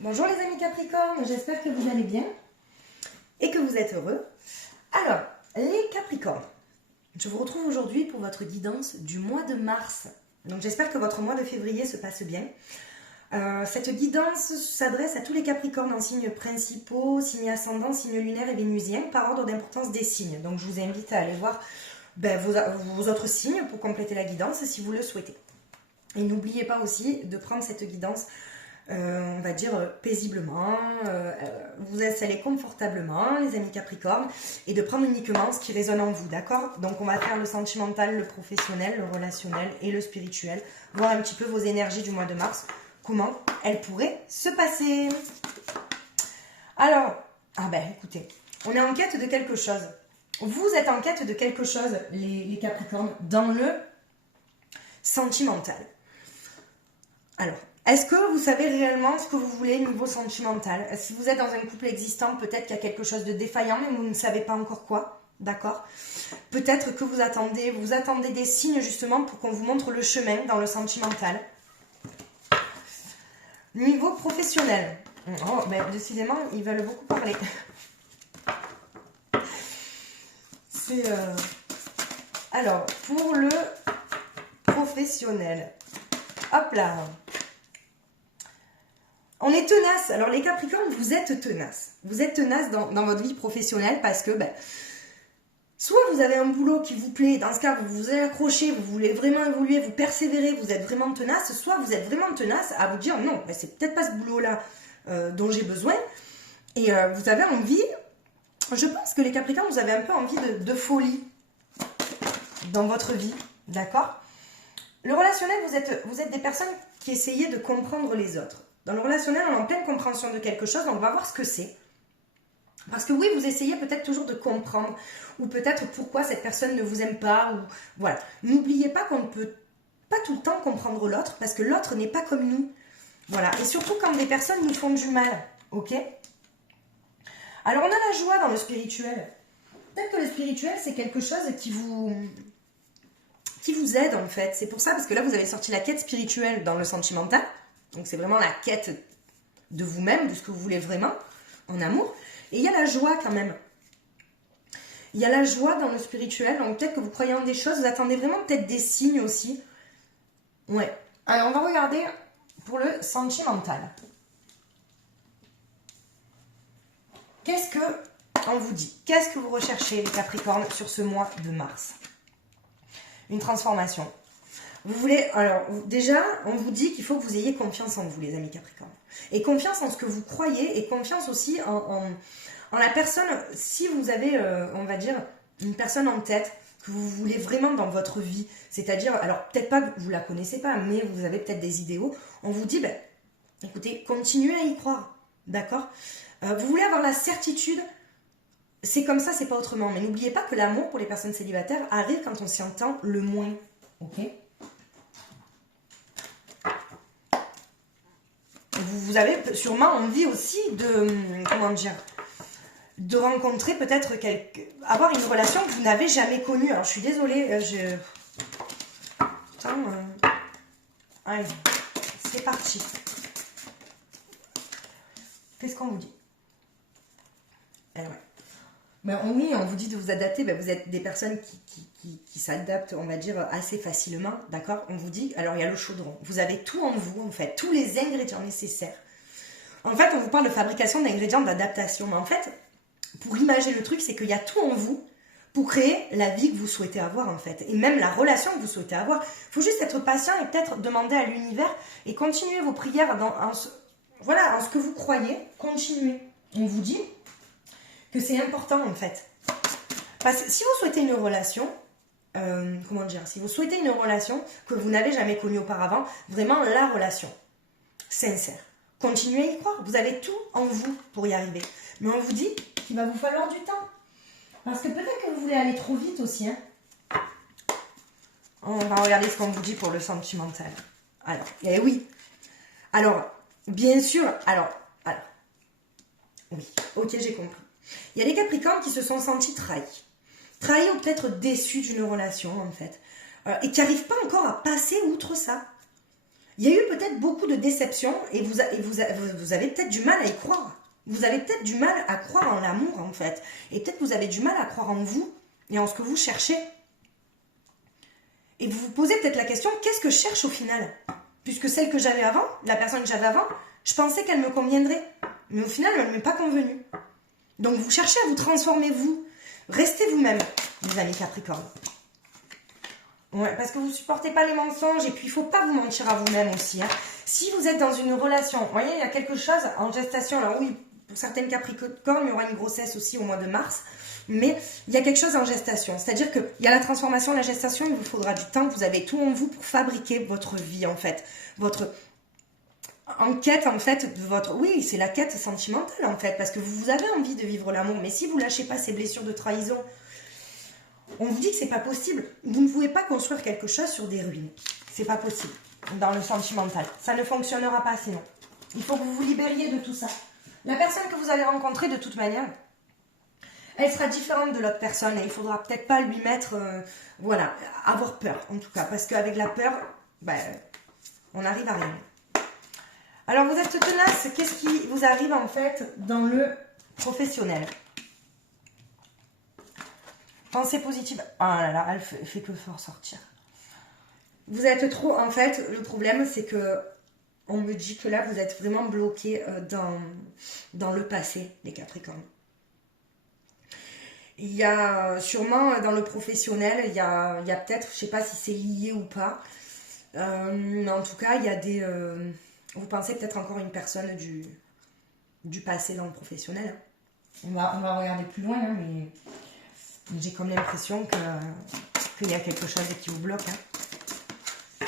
Bonjour les amis Capricornes, j'espère que vous allez bien et que vous êtes heureux. Alors, les Capricornes, je vous retrouve aujourd'hui pour votre guidance du mois de mars. Donc j'espère que votre mois de février se passe bien. Cette guidance s'adresse à tous les Capricornes en signes principaux, signes ascendants, signes lunaires et vénusiens, par ordre d'importance des signes. Donc je vous invite à aller voir vos autres signes pour compléter la guidance si vous le souhaitez. Et n'oubliez pas aussi de prendre cette guidance on va dire paisiblement, vous installer confortablement les amis Capricornes et de prendre uniquement ce qui résonne en vous, d'accord? Donc on va faire le sentimental, le professionnel, le relationnel et le spirituel, voir un petit peu vos énergies du mois de mars, comment elles pourraient se passer. Alors, écoutez, on est en quête de quelque chose. Vous êtes en quête de quelque chose, les Capricornes, dans le sentimental. Alors, est-ce que vous savez réellement ce que vous voulez niveau sentimental? Si vous êtes dans un couple existant, peut-être qu'il y a quelque chose de défaillant, mais vous ne savez pas encore quoi, d'accord? Peut-être que vous attendez des signes justement pour qu'on vous montre le chemin dans le sentimental. Niveau professionnel, décidément, ils veulent beaucoup parler. Alors, pour le professionnel, hop là. On est tenace. Alors les Capricornes, vous êtes tenace. Vous êtes tenace dans votre vie professionnelle parce que soit vous avez un boulot qui vous plaît, dans ce cas vous vous accrochez, vous voulez vraiment évoluer, vous persévérez, vous êtes vraiment tenace, soit vous êtes vraiment tenace à vous dire non, c'est peut-être pas ce boulot-là dont j'ai besoin. Et vous avez envie, je pense que les Capricornes, vous avez un peu envie de folie dans votre vie, d'accord? Le relationnel, vous êtes des personnes qui essayez de comprendre les autres. Dans le relationnel, on est en pleine compréhension de quelque chose, donc on va voir ce que c'est. Parce que oui, vous essayez peut-être toujours de comprendre, ou peut-être pourquoi cette personne ne vous aime pas, ou voilà. N'oubliez pas qu'on ne peut pas tout le temps comprendre l'autre, parce que l'autre n'est pas comme nous. Voilà, et surtout quand des personnes nous font du mal, ok? Alors on a la joie dans le spirituel. Peut-être que le spirituel, c'est quelque chose qui vous aide en fait. C'est pour ça, parce que là, vous avez sorti la quête spirituelle dans le sentimental. Donc c'est vraiment la quête de vous-même, de ce que vous voulez vraiment, en amour. Et il y a la joie quand même. Il y a la joie dans le spirituel, donc peut-être que vous croyez en des choses, vous attendez vraiment peut-être des signes aussi. Ouais. Alors on va regarder pour le sentimental. Qu'est-ce que on vous dit? Qu'est-ce que vous recherchez les Capricornes sur ce mois de mars? Une transformation. Vous voulez, alors déjà, on vous dit qu'il faut que vous ayez confiance en vous, les amis Capricornes. Et confiance en ce que vous croyez et confiance aussi en la personne, si vous avez, on va dire, une personne en tête que vous voulez vraiment dans votre vie. C'est-à-dire, alors peut-être pas que vous la connaissez pas, mais vous avez peut-être des idéaux. On vous dit, écoutez, continuez à y croire, d'accord? Vous voulez avoir la certitude, c'est comme ça, c'est pas autrement. Mais n'oubliez pas que l'amour pour les personnes célibataires arrive quand on s'y entend le moins, ok? Vous avez sûrement envie aussi de rencontrer peut-être avoir une relation que vous n'avez jamais connue. Alors je suis désolée, allez, c'est parti. Qu'est-ce qu'on vous dit? Oui, on vous dit de vous adapter, vous êtes des personnes qui s'adaptent, on va dire, assez facilement, d'accord? On vous dit, alors il y a le chaudron, vous avez tout en vous, en fait, tous les ingrédients nécessaires. En fait, on vous parle de fabrication d'ingrédients d'adaptation, mais en fait, pour imaginer le truc, c'est qu'il y a tout en vous pour créer la vie que vous souhaitez avoir, en fait, et même la relation que vous souhaitez avoir. Il faut juste être patient et peut-être demander à l'univers et continuer vos prières en ce que vous croyez, continuez. On vous dit que c'est important en fait. Parce que si vous souhaitez une relation, si vous souhaitez une relation que vous n'avez jamais connue auparavant, vraiment la relation sincère, continuez à y croire. Vous avez tout en vous pour y arriver. Mais on vous dit qu'il va vous falloir du temps. Parce que peut-être que vous voulez aller trop vite aussi. Hein. On va regarder ce qu'on vous dit pour le sentimental. Alors, oui. Alors, bien sûr, oui, ok, j'ai compris. Il y a des Capricornes qui se sont sentis trahis. Trahis ou peut-être déçus d'une relation, en fait. Et qui n'arrivent pas encore à passer outre ça. Il y a eu peut-être beaucoup de déceptions et vous avez peut-être du mal à y croire. Vous avez peut-être du mal à croire en l'amour, en fait. Et peut-être vous avez du mal à croire en vous et en ce que vous cherchez. Et vous vous posez peut-être la question, qu'est-ce que je cherche au final? Puisque celle que j'avais avant, la personne que j'avais avant, je pensais qu'elle me conviendrait. Mais au final, elle ne m'est pas convenue. Donc vous cherchez à vous transformer, vous. Restez vous-même, les amis Capricorne. Ouais, parce que vous ne supportez pas les mensonges et puis il ne faut pas vous mentir à vous-même aussi. Hein. Si vous êtes dans une relation, vous voyez, il y a quelque chose en gestation. Alors oui, pour certaines Capricornes, il y aura une grossesse aussi au mois de mars. Mais il y a quelque chose en gestation. C'est-à-dire qu'il y a la transformation, la gestation, il vous faudra du temps. Vous avez tout en vous pour fabriquer votre vie, en fait. Votre enquête, en fait, de votre... Oui, c'est la quête sentimentale, en fait. Parce que vous avez envie de vivre l'amour. Mais si vous ne lâchez pas ces blessures de trahison, on vous dit que c'est pas possible. Vous ne pouvez pas construire quelque chose sur des ruines. C'est pas possible. Dans le sentimental. Ça ne fonctionnera pas sinon. Il faut que vous vous libériez de tout ça. La personne que vous allez rencontrer, de toute manière... elle sera différente de l'autre personne et il faudra peut-être pas lui mettre, voilà, avoir peur en tout cas. Parce qu'avec la peur, ben, on n'arrive à rien. Alors vous êtes tenace, qu'est-ce qui vous arrive en fait dans le professionnel? Pensée positive. Ah là là, elle fait que fort sortir. Vous êtes trop, en fait, le problème c'est que on me dit que là vous êtes vraiment bloqué dans le passé, les Capricornes. Il y a sûrement dans le professionnel, il y a peut-être, je sais pas si c'est lié ou pas, mais en tout cas, il y a des... vous pensez peut-être encore une personne du passé dans le professionnel. On va regarder plus loin, hein, mais j'ai comme l'impression qu'il y a quelque chose qui vous bloque. Hein.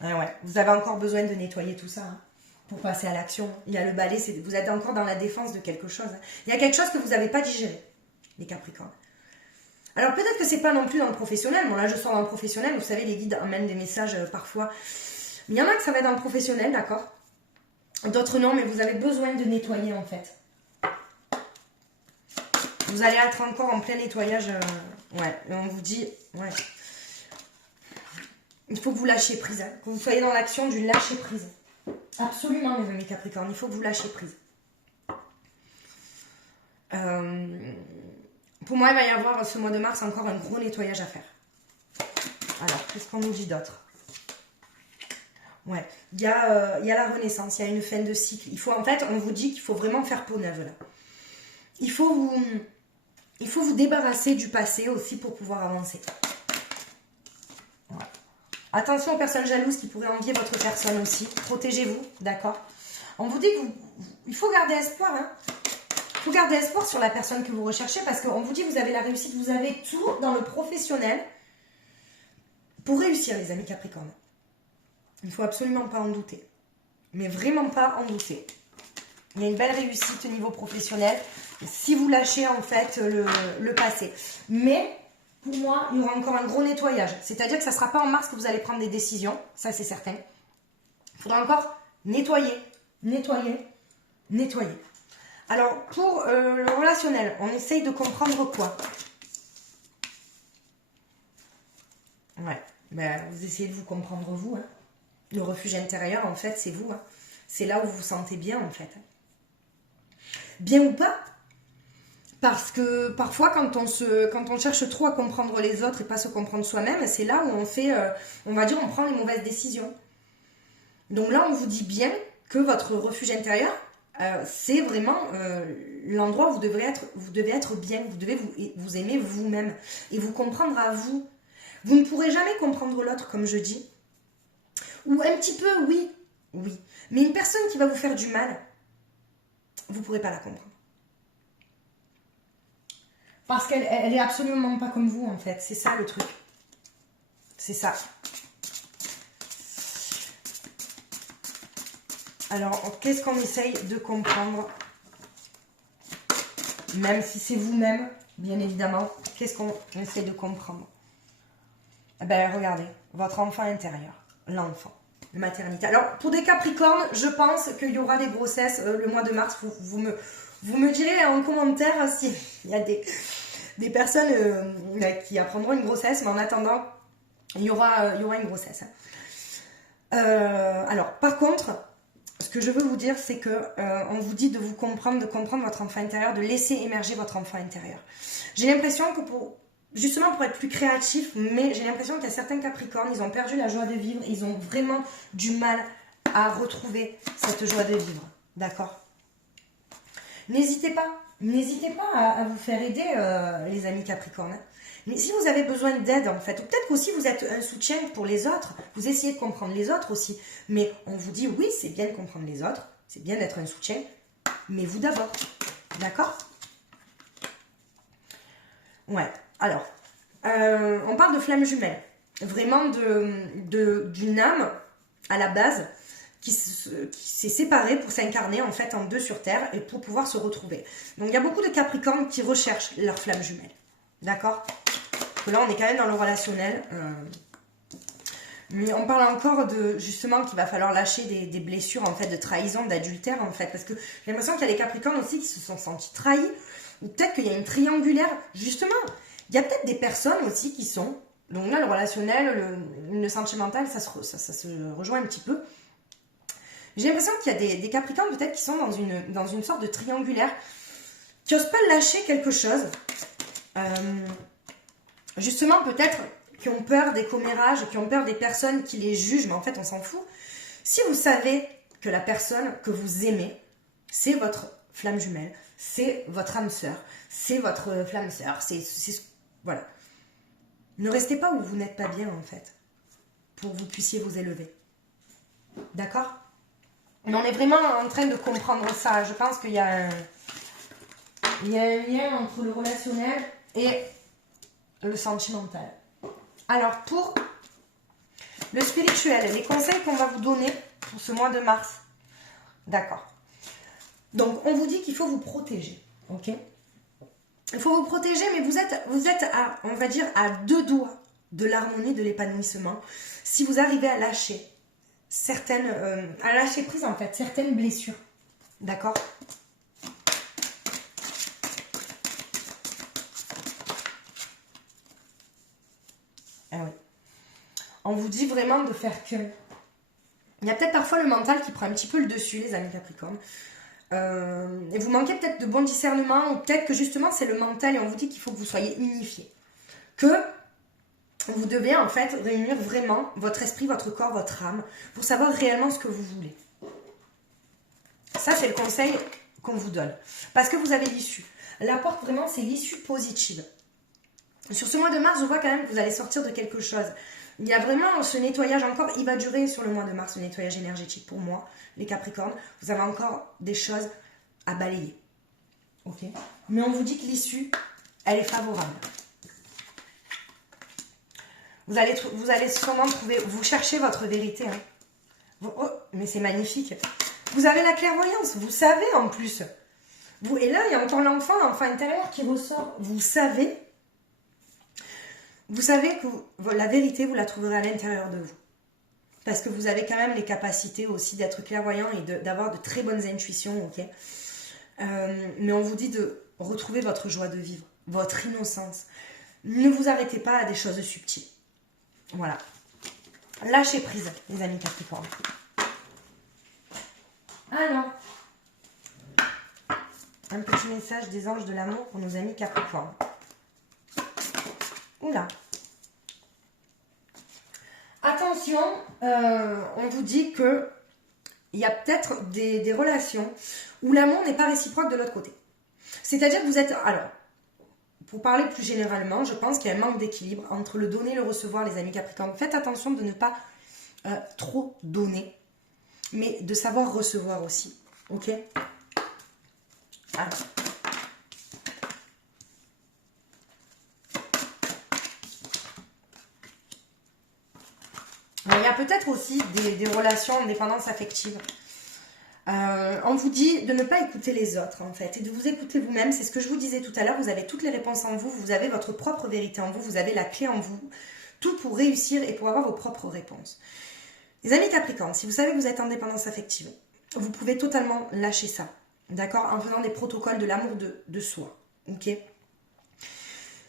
Ah ouais, vous avez encore besoin de nettoyer tout ça. Hein. Pour passer à l'action. Il y a le balai, vous êtes encore dans la défense de quelque chose. Il y a quelque chose que vous n'avez pas digéré, les Capricornes. Alors peut-être que c'est pas non plus dans le professionnel. Bon là je sors dans le professionnel, vous savez les guides emmènent des messages parfois. Mais il y en a que ça va être dans le professionnel, d'accord. D'autres non, mais vous avez besoin de nettoyer en fait. Vous allez être encore en plein nettoyage. Ouais, et on vous dit, ouais. Il faut que vous lâchiez prise, hein, que vous soyez dans l'action du lâcher prise. Absolument, mes amis Capricorne, il faut que vous lâchiez prise. Pour moi, il va y avoir ce mois de mars encore un gros nettoyage à faire. Alors, qu'est-ce qu'on nous dit d'autre? Ouais, il y a la renaissance, il y a une fin de cycle. Il faut, en fait, on vous dit qu'il faut vraiment faire peau neuve là. Il faut vous débarrasser du passé aussi pour pouvoir avancer. Attention aux personnes jalouses qui pourraient envier votre personne aussi. Protégez-vous, d'accord? On vous dit qu'il faut garder espoir. Hein. Il faut garder espoir sur la personne que vous recherchez parce qu'on vous dit que vous avez la réussite. Vous avez tout dans le professionnel pour réussir, les amis Capricorne. Il ne faut absolument pas en douter. Mais vraiment pas en douter. Il y a une belle réussite au niveau professionnel si vous lâchez en fait le passé. Mais... pour moi, il y aura encore un gros nettoyage. C'est-à-dire que ça ne sera pas en mars que vous allez prendre des décisions. Ça, c'est certain. Il faudra encore nettoyer, nettoyer, nettoyer. Alors, pour le relationnel, on essaye de comprendre quoi? Ouais, ben, vous essayez de vous comprendre vous. Hein. Le refuge intérieur, en fait, c'est vous. Hein. C'est là où vous vous sentez bien, en fait. Bien ou pas? Parce que parfois, quand on cherche trop à comprendre les autres et pas se comprendre soi-même, c'est là où on fait, on va dire, on prend les mauvaises décisions. Donc là, on vous dit bien que votre refuge intérieur, c'est vraiment l'endroit où vous devez être bien, vous devez vous aimer vous-même et vous comprendre à vous. Vous ne pourrez jamais comprendre l'autre, comme je dis. Ou un petit peu, oui. Mais une personne qui va vous faire du mal, vous ne pourrez pas la comprendre. Parce qu'elle est absolument pas comme vous, en fait. C'est ça, le truc. C'est ça. Alors, qu'est-ce qu'on essaye de comprendre? Même si c'est vous-même, bien évidemment. Qu'est-ce qu'on essaye de comprendre? Eh ben, regardez. Votre enfant intérieur. L'enfant. La maternité. Alors, pour des Capricornes, je pense qu'il y aura des grossesses le mois de mars. Vous me direz en commentaire s'il y a des personnes qui apprendront une grossesse, mais en attendant, il y aura une grossesse. Alors, par contre, ce que je veux vous dire, c'est que on vous dit de vous comprendre, de comprendre votre enfant intérieur, de laisser émerger votre enfant intérieur. J'ai l'impression que justement pour être plus créatif, mais j'ai l'impression qu'il y a certains Capricornes, ils ont perdu la joie de vivre, ils ont vraiment du mal à retrouver cette joie de vivre. D'accord? N'hésitez pas à vous faire aider, les amis Capricornes. Mais si vous avez besoin d'aide, en fait, ou peut-être qu'aussi vous êtes un soutien pour les autres, vous essayez de comprendre les autres aussi. Mais on vous dit, oui, c'est bien de comprendre les autres, c'est bien d'être un soutien, mais vous d'abord. D'accord? Ouais, alors, on parle de flamme jumelle. Vraiment d'une âme, à la base, qui s'est séparée pour s'incarner en fait en deux sur Terre et pour pouvoir se retrouver. Donc il y a beaucoup de Capricornes qui recherchent leur flamme jumelle. D'accord? Là on est quand même dans le relationnel. Mais on parle encore de justement qu'il va falloir lâcher des blessures en fait de trahison, d'adultère en fait. Parce que j'ai l'impression qu'il y a des Capricornes aussi qui se sont sentis trahis. Ou peut-être qu'il y a une triangulaire. Justement, il y a peut-être des personnes aussi qui sont... Donc là le relationnel, le sentimental, ça se rejoint un petit peu. J'ai l'impression qu'il y a des Capricornes peut-être qui sont dans une sorte de triangulaire, qui n'osent pas lâcher quelque chose. Justement, peut-être qui ont peur des commérages, qui ont peur des personnes qui les jugent, mais en fait, on s'en fout. Si vous savez que la personne que vous aimez, c'est votre flamme jumelle, c'est votre âme sœur, c'est votre flamme sœur, voilà. Ne restez pas où vous n'êtes pas bien, en fait, pour que vous puissiez vous élever. D'accord ? Mais on est vraiment en train de comprendre ça. Je pense qu'il y a un lien entre le relationnel et le sentimental. Alors, pour le spirituel, les conseils qu'on va vous donner pour ce mois de mars. D'accord. Donc, on vous dit qu'il faut vous protéger. Ok ? Il faut vous protéger, mais vous êtes à, on va dire, à 2 doigts de l'harmonie, de l'épanouissement. Si vous arrivez à lâcher à lâcher prise en fait, certaines blessures. D'accord ? Ah oui. On vous dit vraiment de faire que. Il y a peut-être parfois le mental qui prend un petit peu le dessus, les amis Capricornes. Et vous manquez peut-être de bon discernement, ou peut-être que justement c'est le mental et on vous dit qu'il faut que vous soyez unifiés. Que vous devez en fait réunir vraiment votre esprit, votre corps, votre âme pour savoir réellement ce que vous voulez. Ça, c'est le conseil qu'on vous donne. Parce que vous avez l'issue. La porte, vraiment, c'est l'issue positive. Sur ce mois de mars, je vois quand même que vous allez sortir de quelque chose. Il y a vraiment ce nettoyage encore, il va durer sur le mois de mars, ce nettoyage énergétique pour moi, les Capricornes. Vous avez encore des choses à balayer. Ok ? Mais on vous dit que l'issue, elle est favorable. Vous allez sûrement trouver, vous cherchez votre vérité. Hein. Oh, mais c'est magnifique. Vous avez la clairvoyance, vous savez en plus. Et là, il y a encore l'enfant intérieur qui ressort. Vous savez que la vérité, vous la trouverez à l'intérieur de vous. Parce que vous avez quand même les capacités aussi d'être clairvoyant et d'avoir de très bonnes intuitions, ok ? Mais on vous dit de retrouver votre joie de vivre, votre innocence. Ne vous arrêtez pas à des choses subtiles. Voilà. Lâchez prise, les amis Capricornes. Alors, un petit message des anges de l'amour pour nos amis Capricornes. Oula. Attention, on vous dit que il y a peut-être des relations où l'amour n'est pas réciproque de l'autre côté. C'est-à-dire que vous êtes... Alors, pour parler plus généralement, je pense qu'il y a un manque d'équilibre entre le donner et le recevoir, les amis Capricornes. Faites attention de ne pas trop donner, mais de savoir recevoir aussi. Ok ? Alors. Il y a peut-être aussi des relations en dépendance affective. On vous dit de ne pas écouter les autres en fait et de vous écouter vous-même. C'est ce que je vous disais tout à l'heure. Vous avez toutes les réponses en vous. Vous avez votre propre vérité en vous. Vous avez la clé en vous. Tout pour réussir et pour avoir vos propres réponses. Les amis Capricornes, si vous savez que vous êtes en dépendance affective, vous pouvez totalement lâcher ça. D'accord ? En faisant des protocoles de l'amour de soi. Ok ?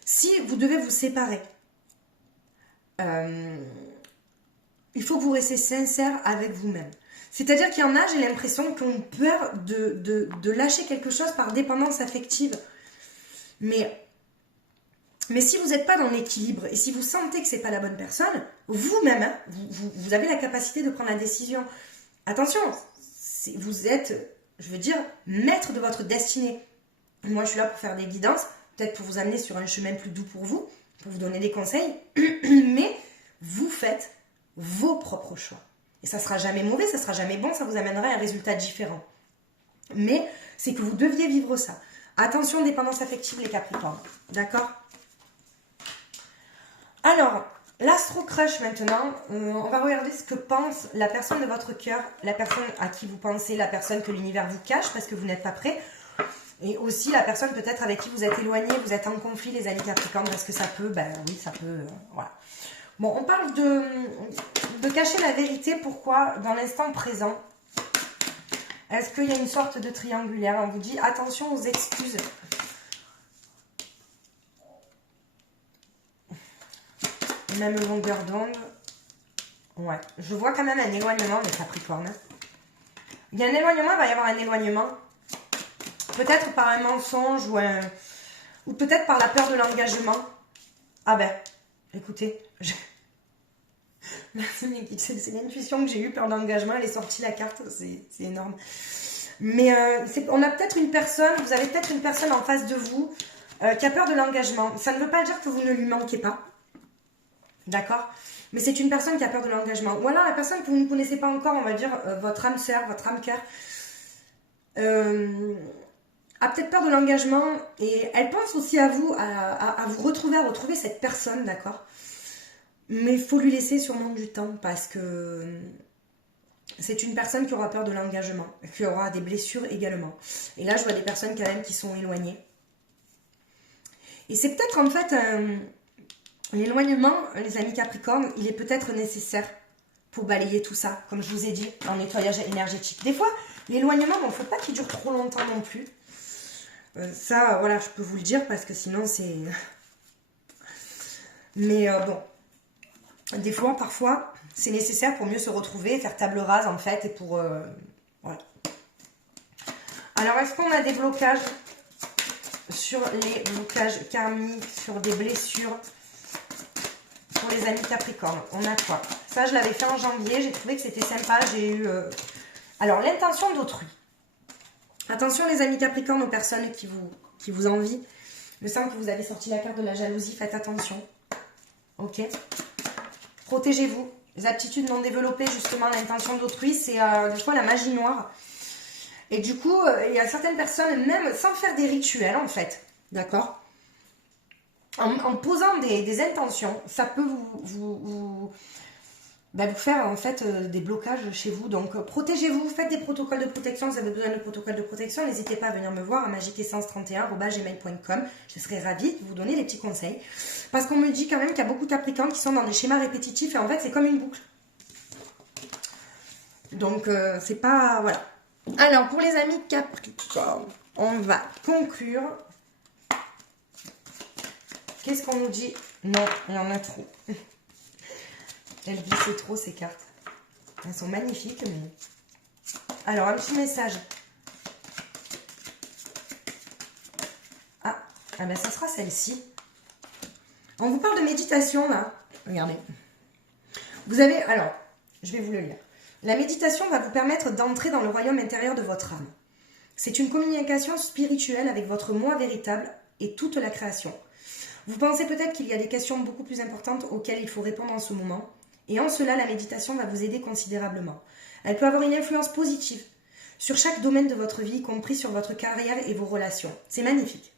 Si vous devez vous séparer, il faut que vous restiez sincère avec vous-même. C'est-à-dire qu'il y en a, j'ai l'impression, qui ont peur de lâcher quelque chose par dépendance affective. Mais si vous n'êtes pas dans l'équilibre et si vous sentez que c'est pas la bonne personne, vous-même, hein, vous avez la capacité de prendre la décision. Attention, vous êtes, je veux dire, maître de votre destinée. Moi, je suis là pour faire des guidances, peut-être pour vous amener sur un chemin plus doux pour vous donner des conseils, mais vous faites vos propres choix. Et ça sera jamais mauvais, ça sera jamais bon, ça vous amènera à un résultat différent. Mais c'est que vous deviez vivre ça. Attention, dépendance affective, les Capricornes. D'accord ? Alors, l'astro-crush maintenant, on va regarder ce que pense la personne de votre cœur, la personne à qui vous pensez, la personne que l'univers vous cache parce que vous n'êtes pas prêt. Et aussi la personne peut-être avec qui vous êtes éloigné, vous êtes en conflit, les amis Capricornes, parce que ça peut, ben oui, ça peut, voilà. Bon, on parle de cacher la vérité. Pourquoi dans l'instant présent? Est-ce qu'il y a une sorte de triangulaire? On vous dit attention aux excuses. Même longueur d'onde. Ouais, je vois quand même un éloignement des Capricornes. Il y a un éloignement, il va y avoir un éloignement. Peut-être par un mensonge ou peut-être par la peur de l'engagement. Ah ben, écoutez, merci Niki, c'est l'intuition que j'ai eue, peur d'engagement, elle est sortie la carte, c'est énorme. Mais on a peut-être une personne, vous avez peut-être une personne en face de vous qui a peur de l'engagement. Ça ne veut pas dire que vous ne lui manquez pas, d'accord? Mais c'est une personne qui a peur de l'engagement. Ou alors la personne que vous ne connaissez pas encore, on va dire votre âme sœur, votre âme cœur, a peut-être peur de l'engagement et elle pense aussi à vous, à vous retrouver, à retrouver cette personne, d'accord? Mais il faut lui laisser sûrement du temps parce que c'est une personne qui aura peur de l'engagement, qui aura des blessures également. Et là, je vois des personnes quand même qui sont éloignées. Et c'est peut-être en fait l'éloignement, les amis Capricornes, il est peut-être nécessaire pour balayer tout ça, comme je vous ai dit, en nettoyage énergétique. Des fois, l'éloignement, il ne faut pas qu'il dure trop longtemps non plus. Ça, voilà, je peux vous le dire parce que sinon c'est... Mais bon, des fois, parfois, c'est nécessaire pour mieux se retrouver, faire table rase en fait, et pour... voilà. Alors, est-ce qu'on a des blocages sur les blocages karmiques, sur des blessures pour les amis Capricornes? On a quoi? Ça, je l'avais fait en janvier, j'ai trouvé que c'était sympa, j'ai eu... Alors, l'intention d'autrui. Attention les amis Capricornes, aux personnes qui vous envient. Je sens que vous avez sorti la carte de la jalousie, faites attention. Ok? Protégez-vous. Les aptitudes non développées, justement, l'intention d'autrui, c'est des fois la magie noire. Et du coup, il y a certaines personnes, même sans faire des rituels, en fait, d'accord? En posant des intentions, ça peut vous faire en fait des blocages chez vous. Donc protégez-vous, faites des protocoles de protection. Vous avez besoin de protocoles de protection, n'hésitez pas à venir me voir à magiqueessence31@gmail.com. Je serai ravie de vous donner des petits conseils. Parce qu'on me dit quand même qu'il y a beaucoup de Capricornes qui sont dans des schémas répétitifs et en fait c'est comme une boucle. Donc c'est pas... Voilà. Alors pour les amis Capricornes, on va conclure. Qu'est-ce qu'on nous dit? Non, il y en a trop. Elles glissaient trop ces cartes. Elles sont magnifiques, mais... Alors, un petit message. Ah ben ça sera celle-ci. On vous parle de méditation, là. Regardez. Vous avez... Alors, je vais vous le lire. La méditation va vous permettre d'entrer dans le royaume intérieur de votre âme. C'est une communication spirituelle avec votre moi véritable et toute la création. Vous pensez peut-être qu'il y a des questions beaucoup plus importantes auxquelles il faut répondre en ce moment. Et en cela, la méditation va vous aider considérablement. Elle peut avoir une influence positive sur chaque domaine de votre vie, y compris sur votre carrière et vos relations. C'est magnifique.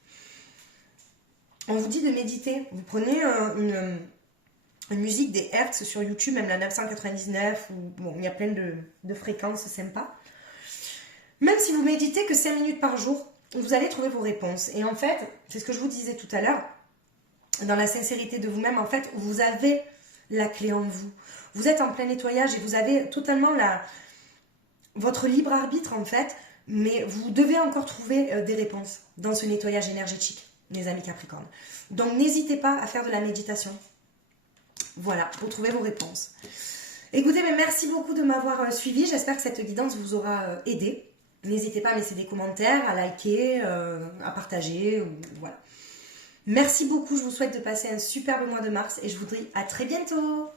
On vous dit de méditer. Vous prenez une musique des Hertz sur YouTube, même la 999, ou bon, il y a plein de fréquences sympas. Même si vous méditez que 5 minutes par jour, vous allez trouver vos réponses. Et en fait, c'est ce que je vous disais tout à l'heure, dans la sincérité de vous-même, en fait, vous avez la clé en vous. Vous êtes en plein nettoyage et vous avez totalement votre libre arbitre en fait, mais vous devez encore trouver des réponses dans ce nettoyage énergétique, les amis Capricornes. Donc n'hésitez pas à faire de la méditation. Voilà, pour trouver vos réponses. Écoutez, mais merci beaucoup de m'avoir suivi. J'espère que cette guidance vous aura aidé. N'hésitez pas à me laisser des commentaires, à liker, à partager. Voilà. Merci beaucoup. Je vous souhaite de passer un superbe mois de mars et je vous dis à très bientôt.